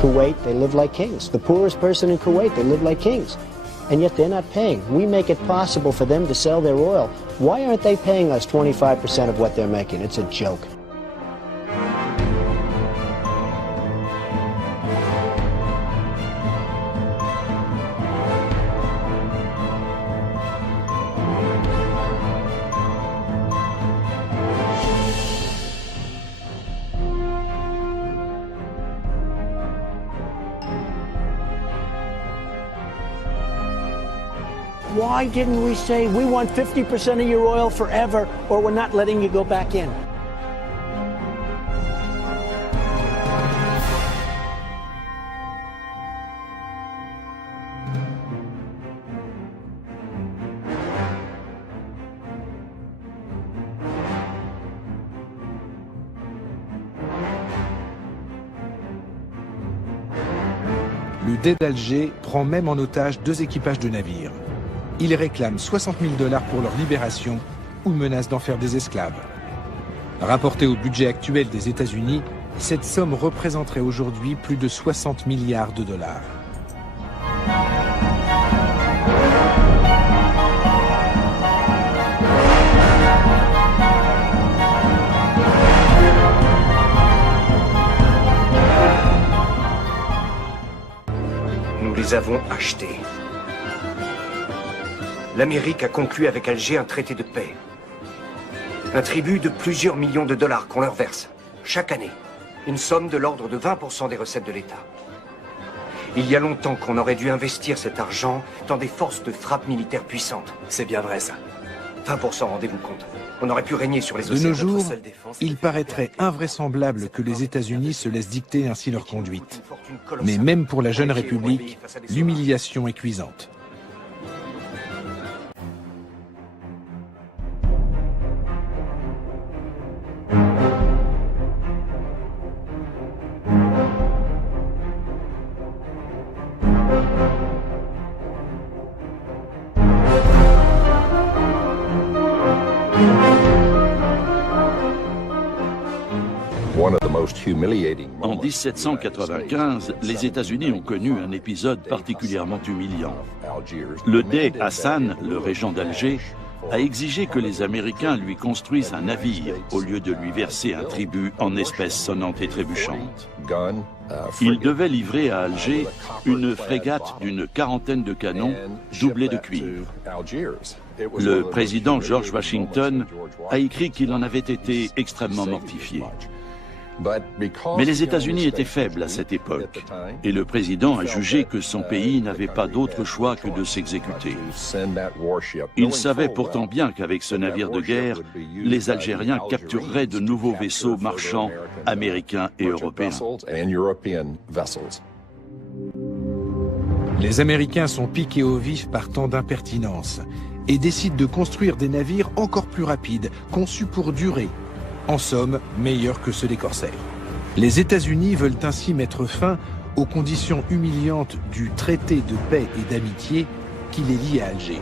Kuwait, they live like kings. The poorest person in Kuwait, they live like kings. And yet they're not paying. We make it possible for them to sell their oil. Why aren't they paying us 25% of what they're making? It's a joke. Why didn't we say, we want 50% of your oil forever, or we're not letting you go back in? Le Dey d'Alger prend même en otage 2 équipages de navires. Ils réclament 60 000 $ pour leur libération ou menacent d'en faire des esclaves. Rapporté au budget actuel des États-Unis, cette somme représenterait aujourd'hui plus de 60 milliards de dollars. Nous les avons achetés. L'Amérique a conclu avec Alger un traité de paix. Un tribut de plusieurs millions de dollars qu'on leur verse, chaque année. Une somme de l'ordre de 20% des recettes de l'État. Il y a longtemps qu'on aurait dû investir cet argent dans des forces de frappe militaires puissantes. C'est bien vrai, ça. 20%, rendez-vous compte. On aurait pu régner sur les De océans. nos jours, il paraîtrait invraisemblable que les États-Unis se laissent dicter ainsi leur conduite. Mais même pour la jeune République, l'humiliation est cuisante. En 1795, les États-Unis ont connu un épisode particulièrement humiliant. Le Dey Hassan, le régent d'Alger, a exigé que les Américains lui construisent un navire au lieu de lui verser un tribut en espèces sonnantes et trébuchantes. Il devait livrer à Alger une frégate d'une 40aine de canons doublés de cuivre. Le président George Washington a écrit qu'il en avait été extrêmement mortifié. Mais les États-Unis étaient faibles à cette époque, et le président a jugé que son pays n'avait pas d'autre choix que de s'exécuter. Il savait pourtant bien qu'avec ce navire de guerre, les Algériens captureraient de nouveaux vaisseaux marchands américains et européens. Les Américains sont piqués au vif par tant d'impertinence et décident de construire des navires encore plus rapides, conçus pour durer. En somme, meilleurs que ceux des corsaires. Les États-Unis veulent ainsi mettre fin aux conditions humiliantes du traité de paix et d'amitié qui les lie à Alger.